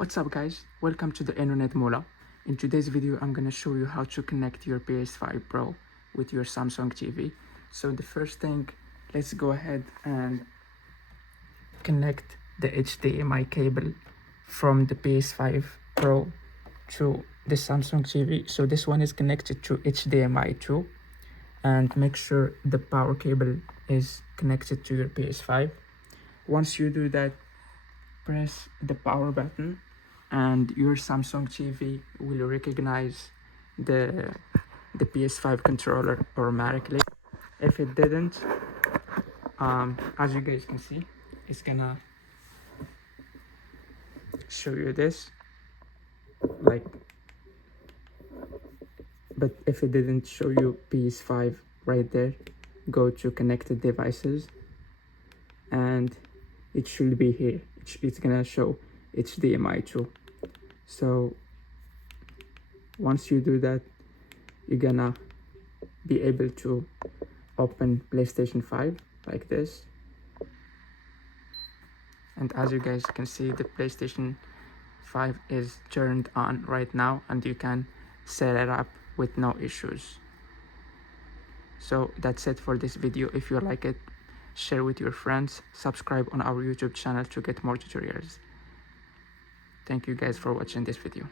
What's up guys, welcome to the Internet Mola. In today's video I'm gonna show you how to connect your PS5 Pro with your Samsung TV. So the first thing, let's go ahead and connect the HDMI cable from the PS5 Pro to the Samsung TV. So this one is connected to HDMI 2, and make sure the power cable is connected to your PS5. Once you do that, press the power button and your Samsung TV will recognize the PS5 controller automatically. If it didn't, as you guys can see, it's gonna show you this, like, but if it didn't show you PS5 right there, go to connected devices and it should be here. It's gonna show HDMI 2. So once you do that, you're gonna be able to open PlayStation 5 like this, and as you guys can see, the PlayStation 5 is turned on right now and you can set it up with no issues. So that's it for this video. If you like it, share with your friends, subscribe on our YouTube channel to get more tutorials. Thank you guys for watching this video.